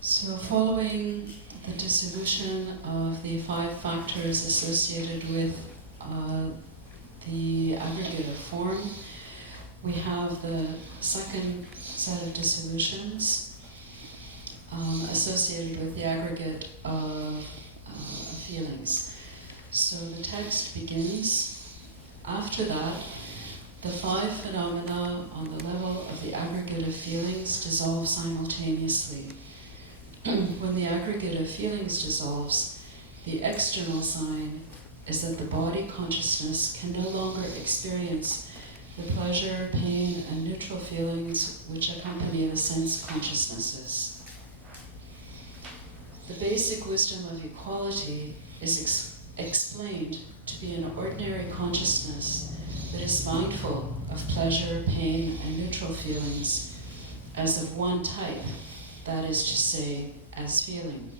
So following the dissolution of the 5 factors associated with the aggregate of form, we have the second set of dissolutions associated with the aggregate of feelings. So the text begins, after that, the 5 phenomena on the level of the aggregate of feelings dissolve simultaneously. When the aggregate of feelings dissolves, the external sign is that the body consciousness can no longer experience the pleasure, pain, and neutral feelings which accompany the sense consciousnesses. The basic wisdom of equality is explained to be an ordinary consciousness that is mindful of pleasure, pain, and neutral feelings as of one type, that is to say, as feeling.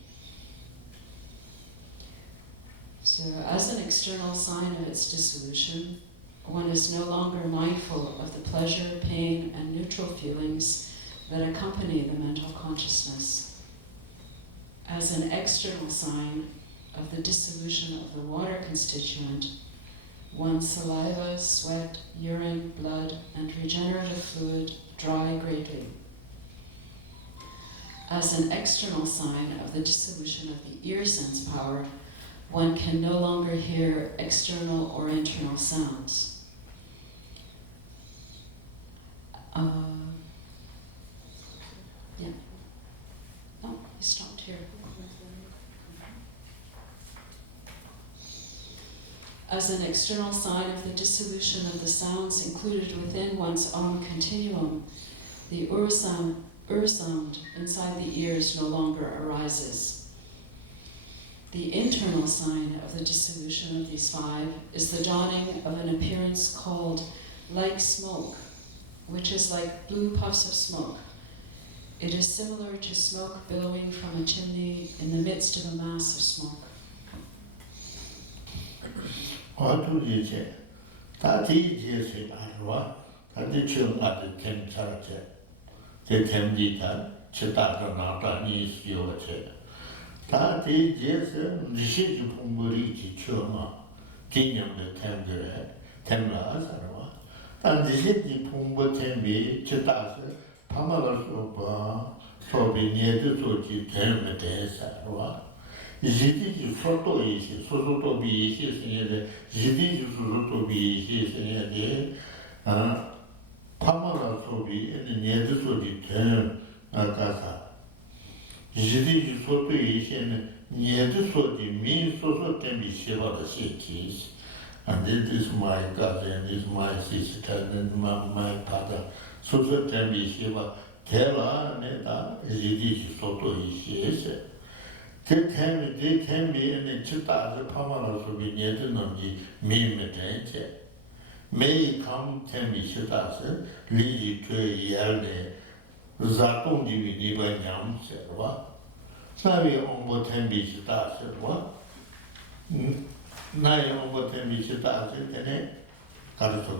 So, as an external sign of its dissolution, one is no longer mindful of the pleasure, pain, and neutral feelings that accompany the mental consciousness. As an external sign of the dissolution of the water constituent, one's saliva, sweat, urine, blood, and regenerative fluid dry greatly. As an external sign of the dissolution of the ear sense power, one can no longer hear external or internal sounds. No, you stopped here. As an external sign of the dissolution of the sounds included within one's own continuum, the sound inside the ears no longer arises. The internal sign of the dissolution of these five is the dawning of an appearance called like smoke, which is like blue puffs of smoke. It is similar to smoke billowing from a chimney in the midst of a mass of smoke. Jidi soto ishi, soto bi ishi sinye, jidi soto bi ishi sinye, pamala sobi, nyedu sobi ten akasa. Jidi soto ishi, nyedu sobi, min soto ten bi shiva da shekis. And this is my cousin, this is my sister, and my father. Soto ten bi shiva, tela neta, jidi soto ishi ese. They can be in the Chita, the Pamala, so we need to know the Mimitanche. May come tell me Chitas, lead to a yearly Zakon di Nibanyam, said what? Navi on ten be Chitas, said what? Nine on ten be Chitas, and it Carso,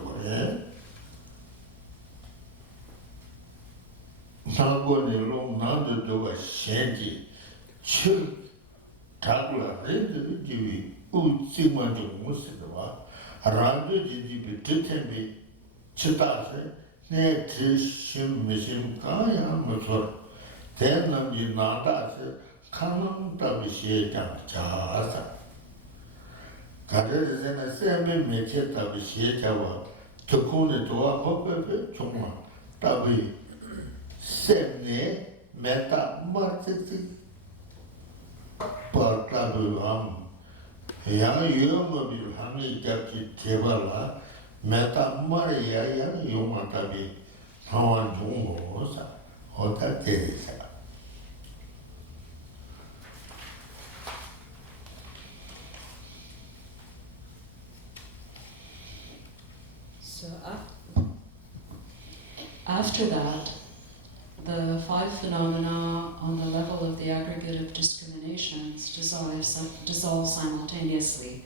not going along, not to do a shanty. Chil Tagla, Rendi, Utsima Musima, Randu Jibi Titembi, Chitase, Ne Tishim Mishim Kaya Musor, then Namji Nadase, Kanam Tabishi Jasa. Kader is in a semi Meche Tabishi Java, Tukuni Toa Hope, Chuma, Tabi, Semne, Meta, Martiti. Part-3 yang yomabil hami jati tevala meta maria yang yomatabi hawan jungo sa ota teresa. So after that, the five phenomena on the level of the aggregate of discriminations dissolve simultaneously.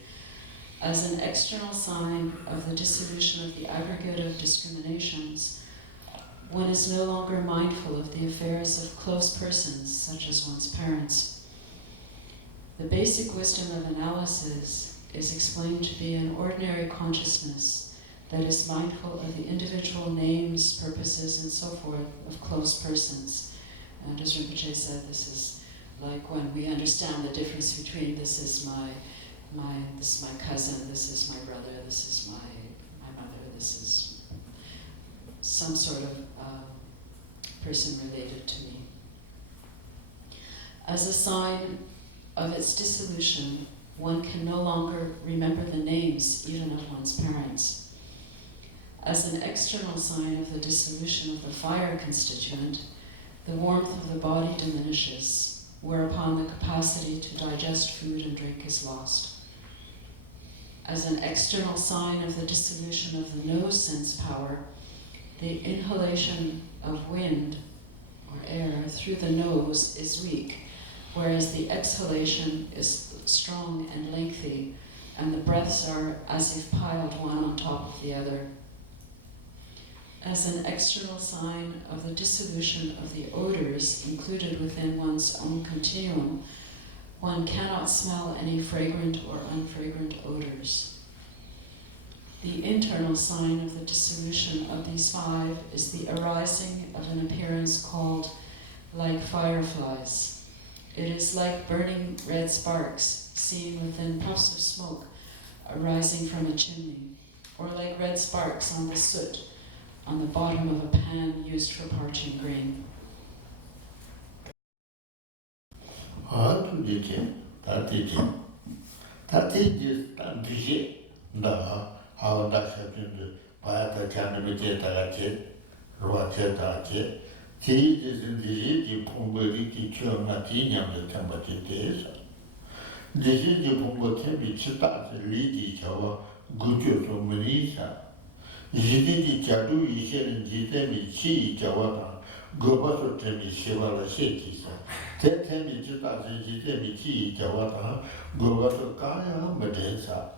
As an external sign of the dissolution of the aggregate of discriminations, one is no longer mindful of the affairs of close persons, such as one's parents. The basic wisdom of analysis is explained to be an ordinary consciousness that is mindful of the individual names, purposes, and so forth of close persons. And as Rinpoche said, this is like when we understand the difference between this is my cousin, this is my brother, this is my mother, this is some sort of person related to me. As a sign of its dissolution, one can no longer remember the names even of one's parents. As an external sign of the dissolution of the fire constituent, the warmth of the body diminishes, whereupon the capacity to digest food and drink is lost. As an external sign of the dissolution of the nose sense power, the inhalation of wind or air through the nose is weak, whereas the exhalation is strong and lengthy, and the breaths are as if piled one on top of the other. As an external sign of the dissolution of the odors included within one's own continuum, one cannot smell any fragrant or unfragrant odors. The internal sign of the dissolution of these five is the arising of an appearance called like fireflies. It is like burning red sparks seen within puffs of smoke arising from a chimney, or like red sparks on the soot on the bottom of a pan used for parching grain. Jididi jadu yishen jidemi chi jawata gobaso temi shivala shekisa. Tetemi jitasi jidemi chi jawata gobaso kaya madensa.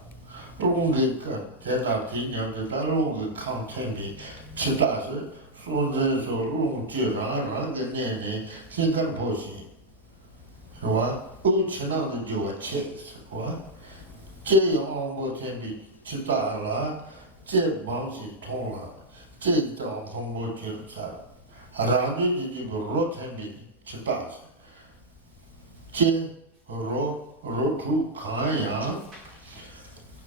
Rungi ka tetati nyamdita rungi kantemi chitasi sunzenso rungi ranga nene singan poshi. Uchinang jiwa cheks. Jeyo ongo temi chitala 这帮是通了，这张通过检查，然后这个肉产品吃大，这肉出看呀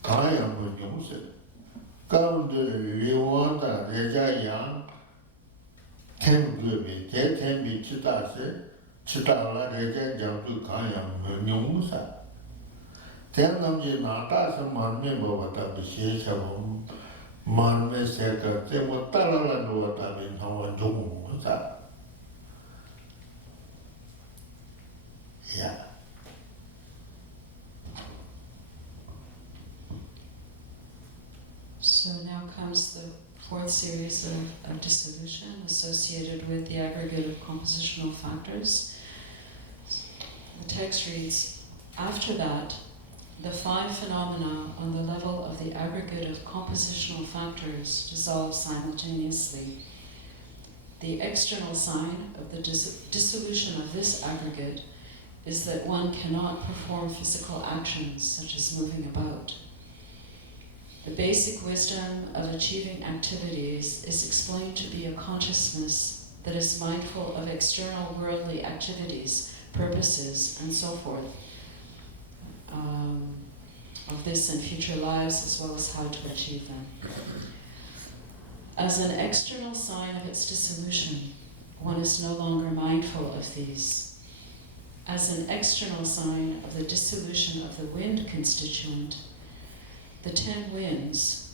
没用是，搞的流亡的人家养，天不没，这天比吃大是，吃大了人家讲都看呀没用是，这样子拿大是满面包把它不写下来。 Man seka temo talala no tabi hawa jomu sa. Yeah. So now comes the fourth series of dissolution associated with the aggregate of compositional factors. The text reads, after that, the five phenomena on the level of the aggregate of compositional factors dissolve simultaneously. The external sign of the dissolution of this aggregate is that one cannot perform physical actions such as moving about. The basic wisdom of achieving activities is explained to be a consciousness that is mindful of external worldly activities, purposes, and so forth. Of this and future lives, as well as how to achieve them. As an external sign of its dissolution, one is no longer mindful of these. As an external sign of the dissolution of the wind constituent, the 10 winds,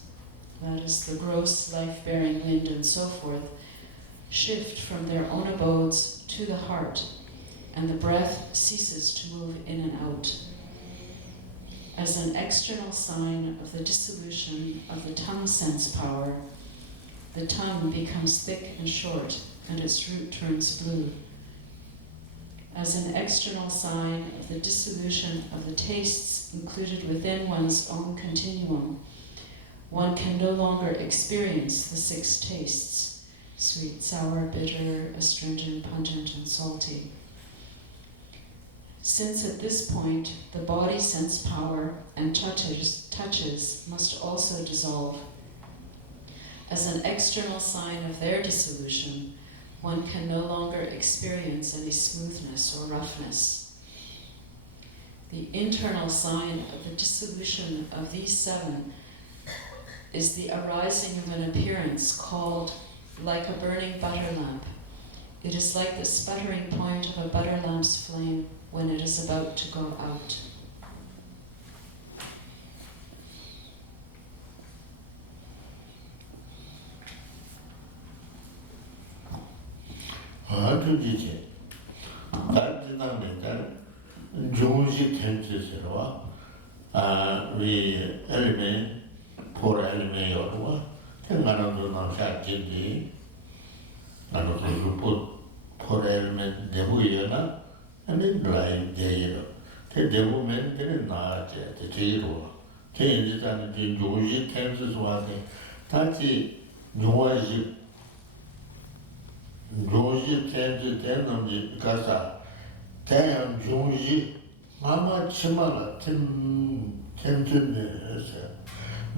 that is the gross life-bearing wind and so forth, shift from their own abodes to the heart, and the breath ceases to move in and out. As an external sign of the dissolution of the tongue sense power, the tongue becomes thick and short, and its root turns blue. As an external sign of the dissolution of the tastes included within one's own continuum, one can no longer experience the 6 tastes: sweet, sour, bitter, astringent, pungent, and salty. Since at this point the body sense power and touches must also dissolve. As an external sign of their dissolution, one can no longer experience any smoothness or roughness. The internal sign of the dissolution of these 7 is the arising of an appearance called like a burning butter lamp. It is like the sputtering point of a butter lamp's flame when it is about to go out. Corelment, Debuena, and then blind day. The Debument didn't not the zero. Changes and the Joji Kansas was a Tachi Joji Kansas, then on the Gaza. Then Joji Mama Chimala Tim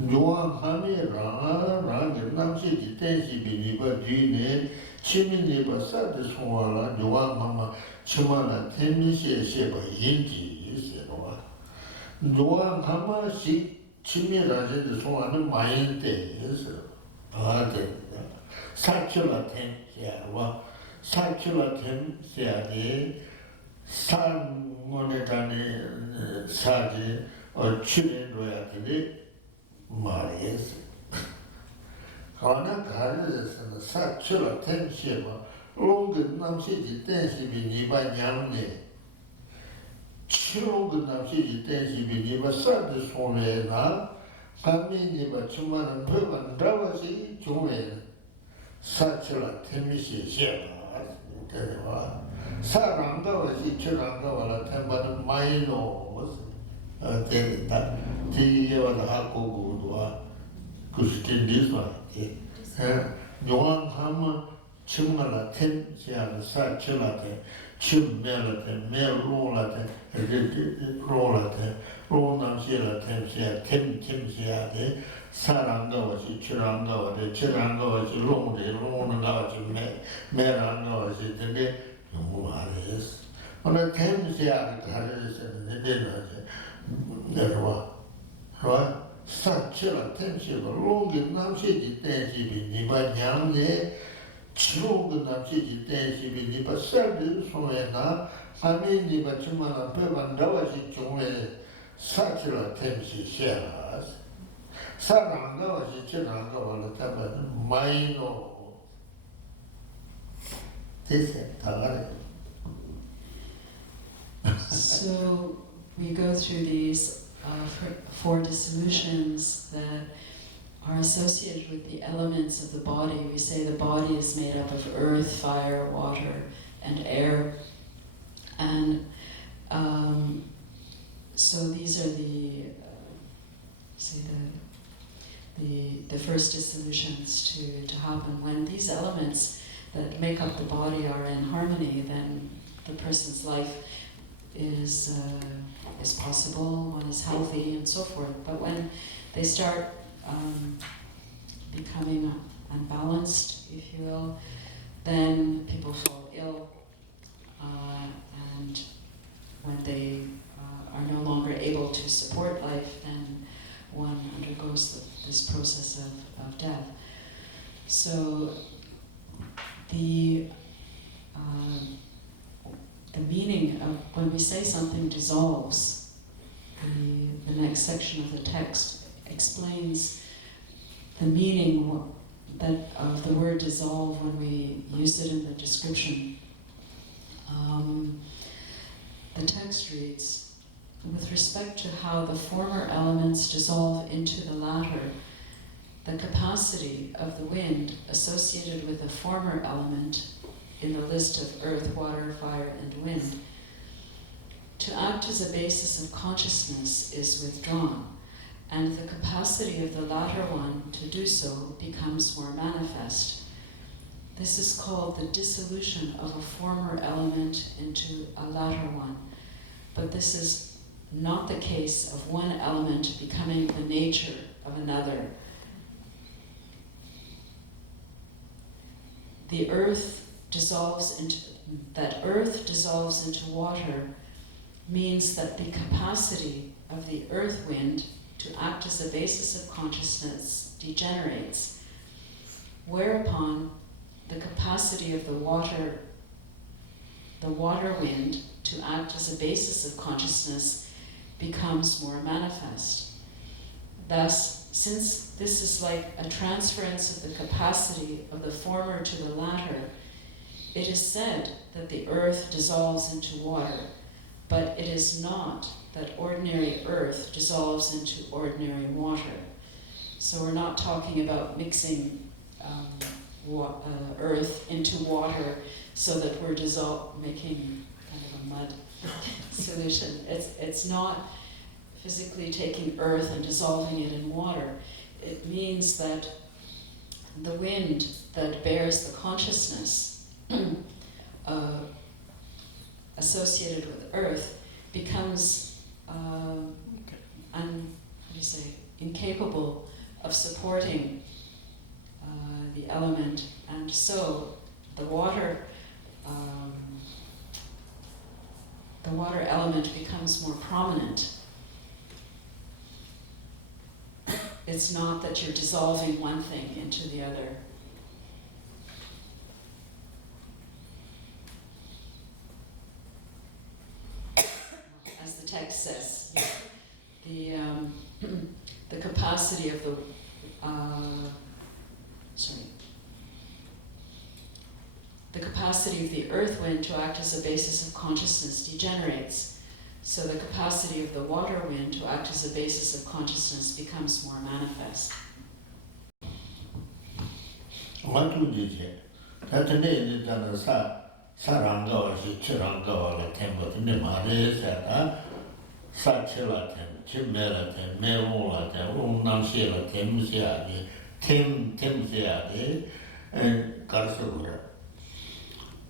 Joan Hami Rang, Namsi, Tensi, Biniba, Dine, Chiminiba, Satiswala, Joan Mama Chimala, Temisi, Sheba, Yinti, is the Joan Hama, Chimira, the Swan, Mayente, is Sakula Tem, Sakula Tem, San Monetane Sadi or Chile Royalty Marius. Hana Carres and the Sakula Tem Shema, long Namsi, Tensi, Biniba Yamne. Chilong Namsi, Tensi, Biniba Sadis Homena, Kamini, Chuman and Perman, Dravasi, Jumen, Sakula Temisi Shema. Saranga was Chiranga or a temper Mino was the Hako Gustin this one. Joan Hammer, Chimala, Ten, Sachilate, Chim Melate, Mel Rolate, Rolate, Ronam Silla Temsia, Tim Siate, Saranga was Chiranga or the Chiranga was Rona, Meranga was it. Yes. On a Thames yard, and the dinner, there was such a tension, long enough city dancing in the young day, children of city dancing in the service from now. I mean, the Bachuman and Pevan Dawasi Chumwe, such a tension shares. Saranga was a Chiranga or the Taban, Mino. So we go through these four dissolutions that are associated with the elements of the body. We say the body is made up of earth, fire, water, and air. And so these are the first dissolutions to happen. When these elements that make up the body are in harmony, then the person's life is possible, one is healthy, and so forth. But when they start becoming unbalanced, if you will, then people fall ill, and when they are no longer able to support life, then one undergoes this process of death. So the meaning of when we say something dissolves, the next section of the text explains the meaning of the word dissolve when we use it in the description. The text reads, with respect to how the former elements dissolve into the latter, the capacity of the wind associated with the former element in the list of earth, water, fire, and wind to act as a basis of consciousness is withdrawn, and the capacity of the latter one to do so becomes more manifest. This is called the dissolution of a former element into a latter one, but this is not the case of one element becoming the nature of another. The earth dissolves into water means that the capacity of the earth wind to act as a basis of consciousness degenerates, whereupon the capacity of the water wind to act as a basis of consciousness becomes more manifest. Thus, since this is like a transference of the capacity of the former to the latter, it is said that the earth dissolves into water, but it is not that ordinary earth dissolves into ordinary water. So we're not talking about mixing earth into water so that we're making kind of a mud solution. It's not physically taking earth and dissolving it in water. It means that the wind that bears the consciousness associated with earth becomes incapable of supporting the element, and so the water element becomes more prominent. It's not that you're dissolving one thing into the other. As the text says, the capacity of the capacity of the earth wind to act as a basis of consciousness degenerates. So the capacity of the water wind to act as a basis of consciousness becomes more manifest.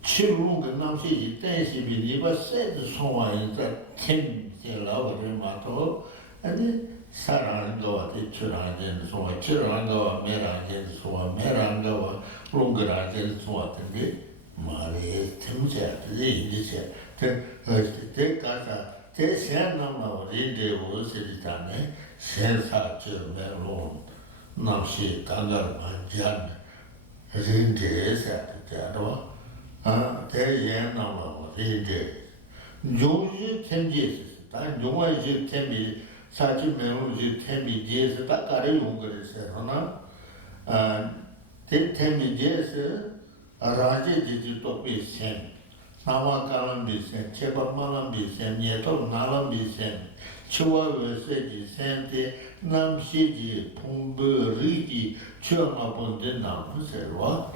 Chilung Namsi, Tensi, Niba said the song in the Tim, the lover in Mato, and then Saranga, the Churang and so on, Chiranga, Merang and so on, Meranga, Lungarang and so on, and the Mari, Tim said, the English said, take us, take Sanama, Rinde was it done, Sensa, Melon, Namsi, Tangar, Manjan, Rinde said, Jadwa. 대연 나와 이제 용지 템지 다 용화지 템이 사지 매우지 템이 제스 다 가려 용 그랬어요. 하나 템이 제스 라제 지지 또비 셈 나와 가는 비셈 제법만한 비셈 예도 나는 비셈 추워서지 셈데 남시지 풍부리지 추어마 본데 남세로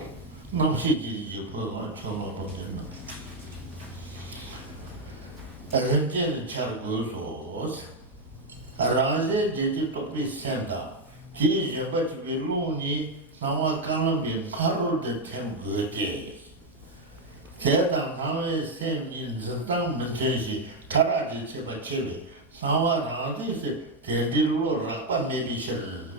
남시지 유포가 처음 보는 아렌제는 차고서 아라제 제지 토피 센다 디제바지 빌로니 나와 가는 카로데 템거데 대단 나의 셈인 저당 문제시 타라지 제바 제베 나와 나디세 대딜로 라파 메비셔를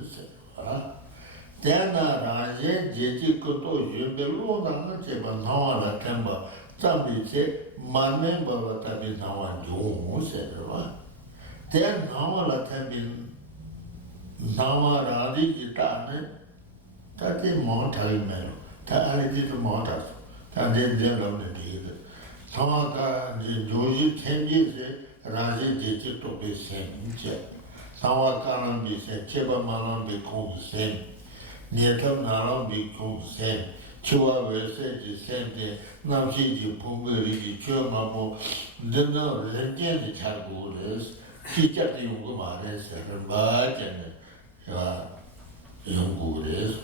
대나 라제 제지 것도 유벨로 나는 제바 나와라 템바 잠비제 만멤버가 답이 나와 용세르와 대 나와라 템빈 나와라디 기타네 다티 모타이메로 다 알지도 못하서 다들 되는 데들 상화가 이제 조지 템지세 라제 제지 또 비센제 상화가는 비세 제바만은 비콩세 Nietom naram bikum sen, chua vese ji sen de, namshi ji pungari ji chua mamu, dana renjen de chagu res, chi chak yungu ma res, ramba jan, yungu res.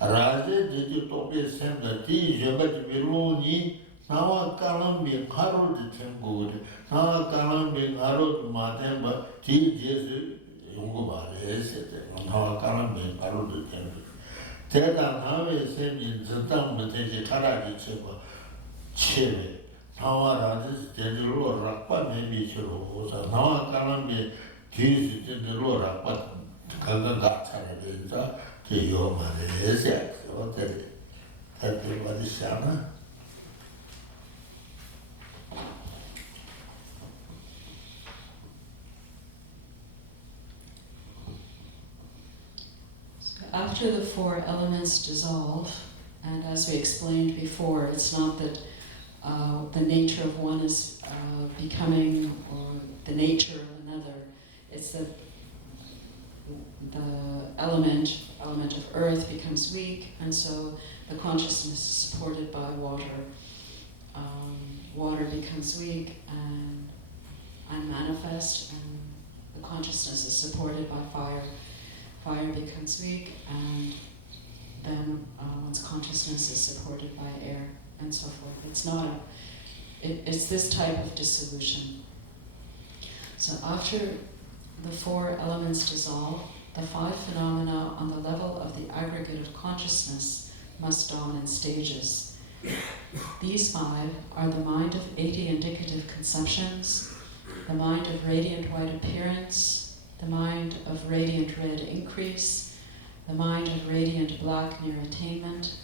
Raje ji tope sen da ti jeba ji biluni, nawa kalam bi kharol de tengu de, nawa kalam bi kharol ma temba, ti jesu yungu ma res, nawa kalam bi kharol de tengu. 대단 나의 생긴 전당 문제지 가라지 치고 치외 나와라지 제대로 락바 매미치로 오서 나와 가는 게 뒤에서 제대로 락바 가가 차례 된다 제 요만에 해서 어때 대들 받으시잖아 After the four elements dissolve, and as we explained before, it's not that the nature of one is becoming, or the nature of another. It's that the element of earth becomes weak, and so the consciousness is supported by water. Water becomes weak and unmanifest, and the consciousness is supported by fire. Fire becomes weak and then one's consciousness is supported by air, and so forth. It's not it's this type of dissolution. So after the four elements dissolve, the five phenomena on the level of the aggregate of consciousness must dawn in stages. These five are the mind of 80 indicative conceptions, the mind of radiant white appearance, the mind of radiant red increase, the mind of radiant black near attainment,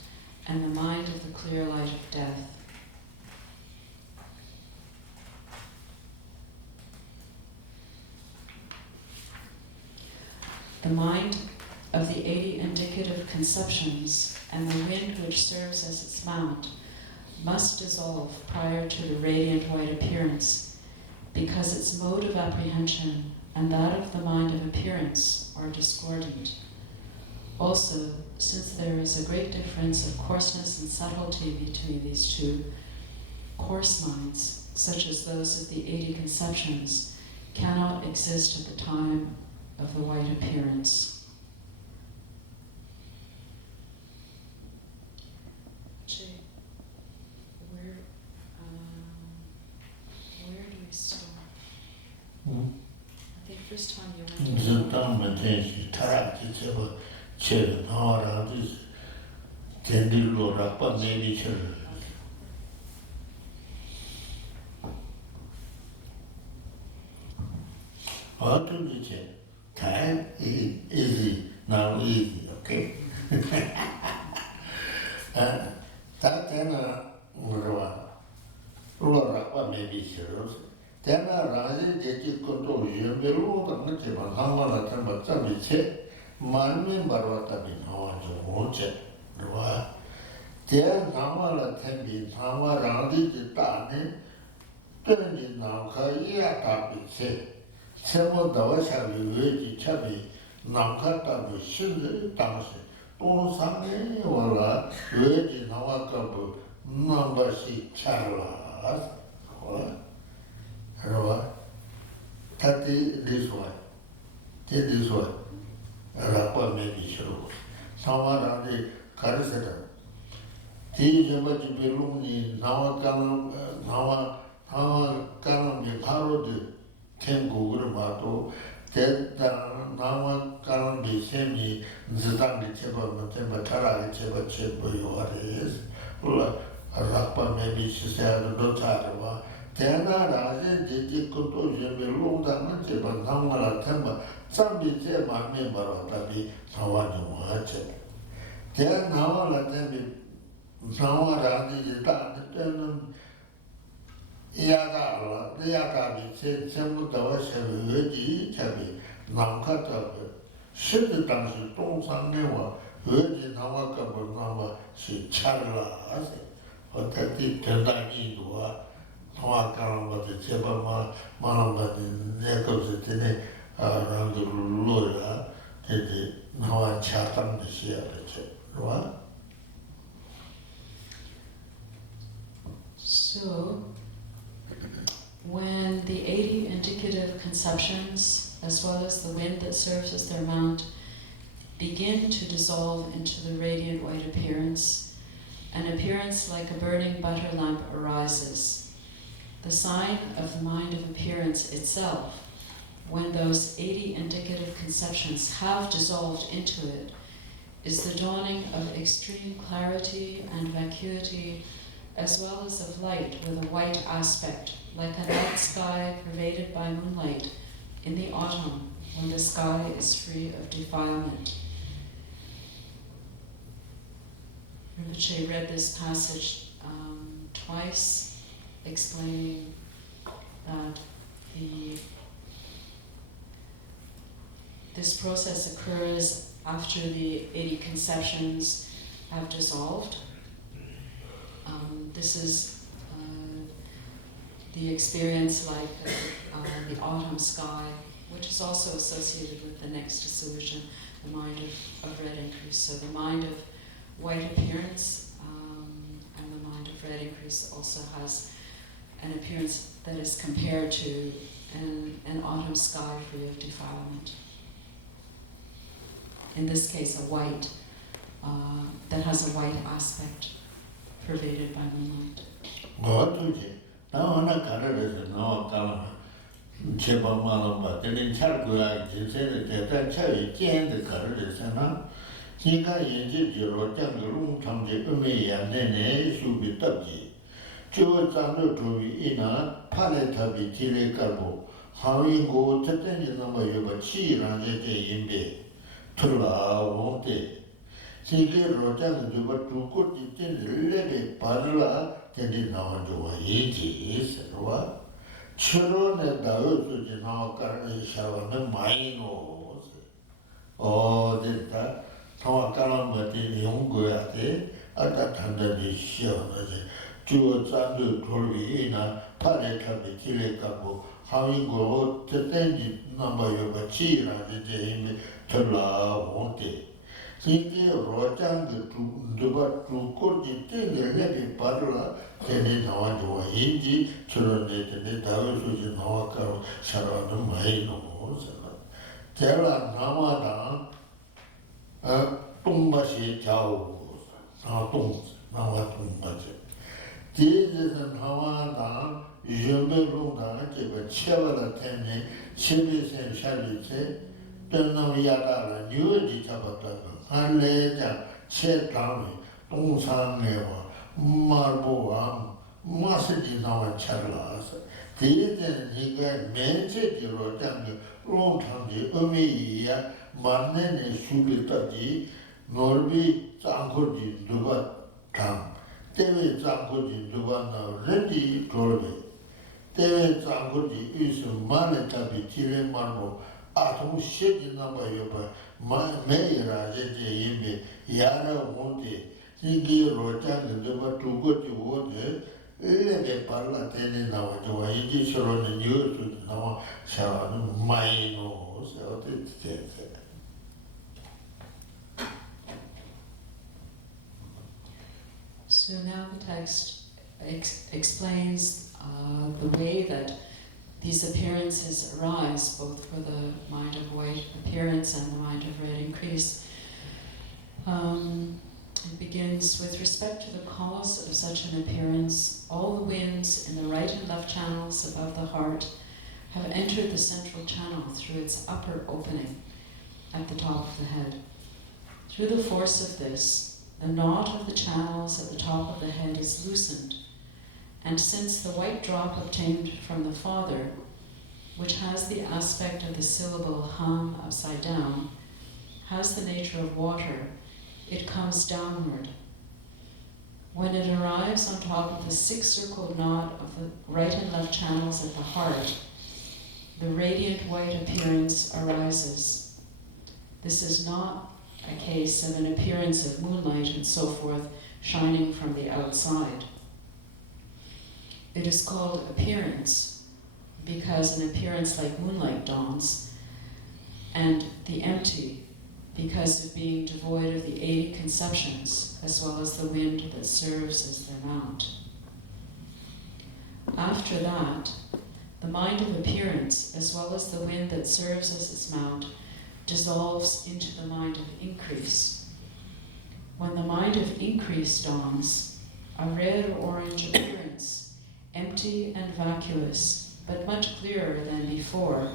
and the mind of the clear light of death. The mind of the 80 indicative conceptions and the wind which serves as its mount must dissolve prior to the radiant white appearance, because its mode of apprehension and that of the mind of appearance are discordant. Also, since there is a great difference of coarseness and subtlety between these two, coarse minds, such as those of the 80 conceptions, cannot exist at the time of the white appearance. Where do we start? I think first time you went time is easy, now easy, okay? That then, Lora maybe serious. Then I rise, get control, you will look at the Hamala Tamatabiche, Manmin Barata bin Hawa to watch it. Then Hamala Tembi, Hama Randi, the Tani, Turning now, Kaya Tabiche. Several dollars have been very chubby, Namkata, the sugar, dance, don't something or a virgin Hawakabu, number six charlas. What? 30 this one, take this one, Rapa maybe sure. Someone on the Karisata. These are what you belong in Nawa Kalam, the Parod. Ten Google Bato, that Nama Karan be semi, Zidang the Cheba, Matara, Cheba Cheba, you is, Rapa maybe she said, Dotarawa. Then I did the conclusion belong down the Cheba, Namala Temba, some be said my member of Tabi, Nawanu watch it. Then now let them be Nawara did Yada, the Yada, said some dollars have already cabin, Namkata, should the dance don't some never, virgin Nawaka number, she charla, or that it turned out into a Nawaka, but the Cheba Manamba, the neck of the Tene, around the Lura, the Nawa Chatham, the Shia, right? So, when the 80 indicative conceptions, as well as the wind that serves as their mount, begin to dissolve into the radiant white appearance, an appearance like a burning butter lamp arises. The sign of the mind of appearance itself, when those 80 indicative conceptions have dissolved into it, is the dawning of extreme clarity and vacuity, as well as of light with a white aspect, like a night sky pervaded by moonlight in the autumn, when the sky is free of defilement. Rinpoche read this passage twice, explaining that this process occurs after the 80 conceptions have dissolved. This is the experience like the autumn sky, which is also associated with the next dissolution, the mind of red increase. So the mind of white appearance and the mind of red increase also has an appearance that is compared to an autumn sky free of defilement. In this case, a white that has a white aspect pervaded by moonlight. Siki rojan juba tukur jitin lebe parla tendi nawa juwa yiji isirwa. Chiro ne dayo suji nawa karani shawa me maino. O dita nawa karama te yungu ya te ata tanda di shio na je. Juwa zandu turbi ina pare tabi tile kabu hawi go te tendi nama yoba chi rani je ime tula wonte. Siki rojan duba tukur jiti lebi parla teni nawa juwa inji churone teni dawe suji nawa karo sharana maino tela nawa dan tumba shi jao nawa tumba shi jiji nawa dan yunbe rung dan jiba chewa la teni chebi sen shali che tenam yada la nyue di chabata han le ja che tang dong san ne wa ma bo wa ma se di na wa charla sa de de ni ge men che di ro jang ge long chang di mi ya ma ne ne shu bi ta di nor bi zang ko di du ba tang de we zang ko di du ba na ren di ro be de we zang ko di yu su ma ne ta bi ti le ma no 아동 시기 남아요 봐 매일아 이제 이미 야나 못해 이게 로자는 좀 두고지 오데 레베 발라 테네 나와 저 이제 서로는 뉴스 나와 샤는 마이노 어떻게 So now the text explains the way that these appearances arise, both for the mind of white appearance and the mind of red increase. It begins with respect to the cause of such an appearance. All the winds in the right and left channels above the heart have entered the central channel through its upper opening at the top of the head. Through the force of this, the knot of the channels at the top of the head is loosened. And since the white drop obtained from the Father, which has the aspect of the syllable ham upside down, has the nature of water, it comes downward. When it arrives on top of the six-circled knot of the right and left channels at the heart, the radiant white appearance arises. This is not a case of an appearance of moonlight and so forth shining from the outside. It is called appearance because an appearance like moonlight dawns, and the empty because of being devoid of the 80 conceptions, as well as the wind that serves as their mount. After that, the mind of appearance, as well as the wind that serves as its mount, dissolves into the mind of increase. When the mind of increase dawns, a red or orange appearance, empty and vacuous, but much clearer than before,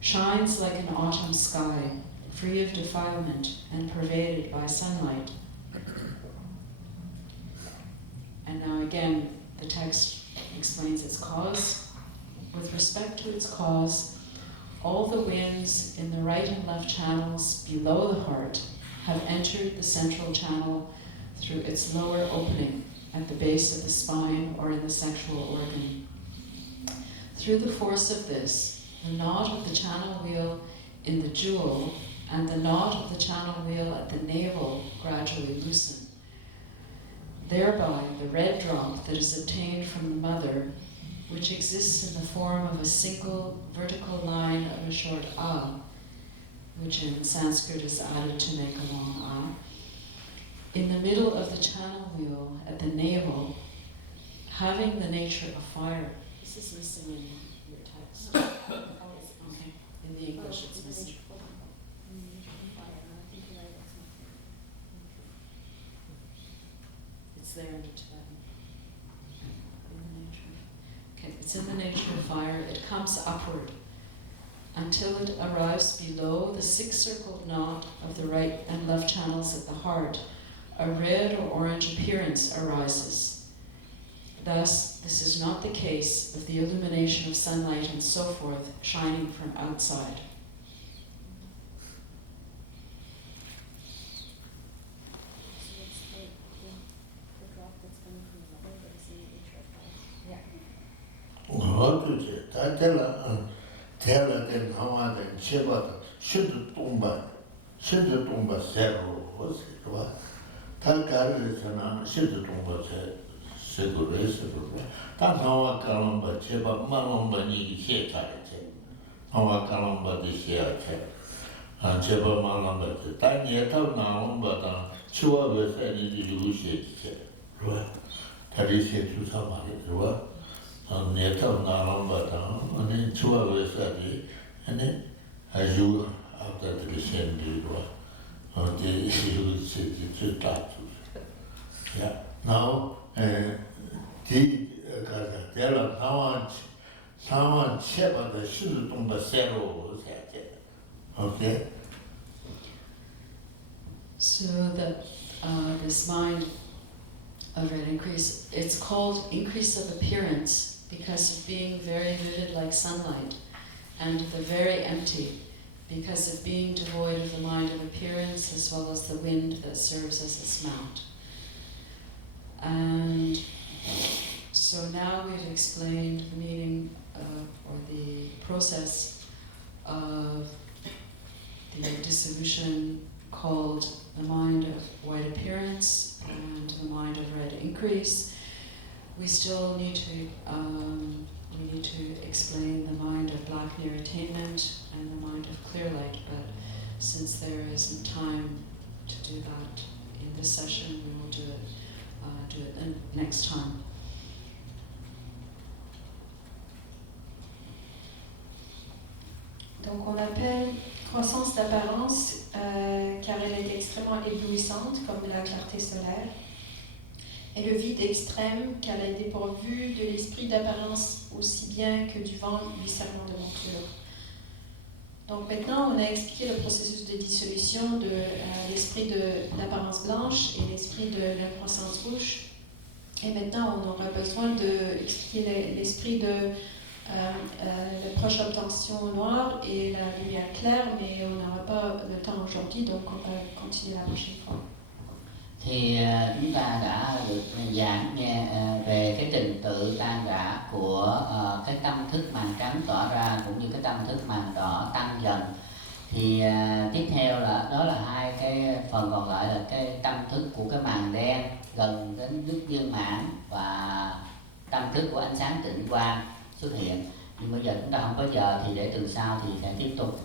shines like an autumn sky, free of defilement and pervaded by sunlight. And now again, the text explains its cause. With respect to its cause, all the winds in the right and left channels below the heart have entered the central channel through its lower opening at the base of the spine or in the sexual organ. Through the force of this, the knot of the channel wheel in the jewel and the knot of the channel wheel at the navel gradually loosen. Thereby, the red drop that is obtained from the mother, which exists in the form of a single vertical line of a short A, which in Sanskrit is added to make a long A, in the middle of the channel wheel at the navel, having the nature of fire. This is missing in your text. Okay, in the English it's missing. It's there in the Tibetan. Okay, it's in the nature of fire. It comes upward until it arrives below the six-circled knot of the right and left channels at the heart. A red or orange appearance arises. Thus, this is not the case of the illumination of sunlight and so forth shining from outside. Now, okay. So that this mind of an increase, it's called increase of appearance because of being very vivid like sunlight, and the very empty because of being devoid of the mind of appearance as well as the wind that serves as its mount. And so now we've explained the meaning or the process of the dissolution called the mind of white appearance and the mind of red increase. We still need to explain the mind of black near attainment and the mind of clear light, but since there isn't time to do that in this session, we will do it next time. Donc on appelle croissance d'apparence car elle est extrêmement éblouissante comme la clarté solaire, et le vide extrême car elle est dépourvue de l'esprit d'apparence aussi bien que du vent lui servant de monture. Donc maintenant on a expliqué le processus de dissolution de l'esprit de l'apparence blanche et l'esprit de l'incroissance rouge, et maintenant on aura besoin d'expliquer l'esprit de la proche obtention noire et la lumière claire, mais on n'aura pas le temps aujourd'hui, donc on va continuer la prochaine fois. Thì chúng ta đã được giảng nghe về cái trình tự tan rã của cái tâm thức màn trắng tỏ ra cũng như cái tâm thức màn đỏ tăng dần. Thì tiếp theo là đó là hai cái phần còn lại là cái tâm thức của cái màn đen gần đến đức viên mãn và tâm thức của ánh sáng tịnh quang xuất hiện. Nhưng bây giờ chúng ta không có giờ thì để tuần sau thì sẽ tiếp tục.